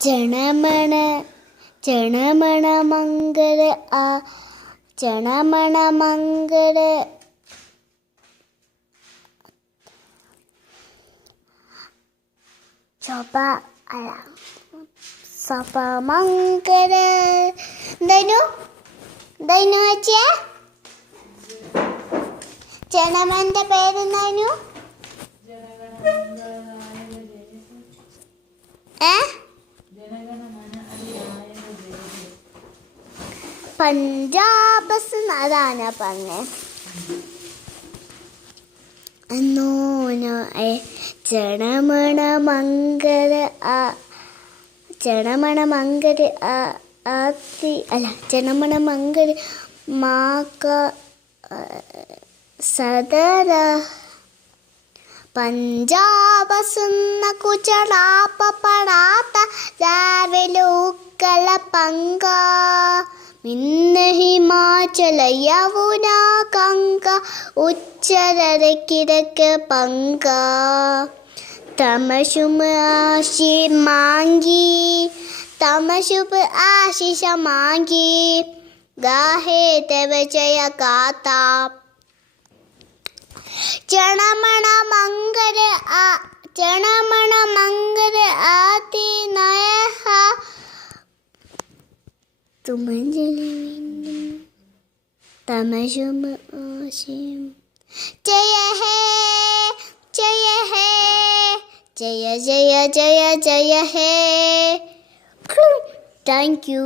ചണമണ ചണമണ മംഗള ആ ചണമണ മംഗള സഭ അല്ല സഭ മംഗള ദൈനു ദൈനു വെച്ചേ ചണമന്റെ പേരെന്തായിരുന്നു? പഞ്ചാബ് അതാണ് പറഞ്ഞേ. ജനമണ മംഗള ആ ജനമണ മംഗള ആത്തി അല്ല ജനമണ മംഗള മാക സദര പഞ്ചാബ് സുന്ന കുചലാപ പടാത്ത രാവിലെ ഉക്കല പങ്ക മിന്ന ഹിമാചല യമുന കങ്ക ഉച്ചരര കിഴക്ക് പങ്ക തമശുമ ആശി മാങ്കി തമശുഭ ആശിഷ മാങ്കി ഗാഹേ തവ ജയ ഗാത ജനമണ മംഗള ആ ജനമണ മംഗള ആതി നയ തുമഞ്ജലി തമശുമ ആശിം ജയ ഹേ ജയ ഹേ ജയ ജയ ജയ ജയ ഹേ. Thank U.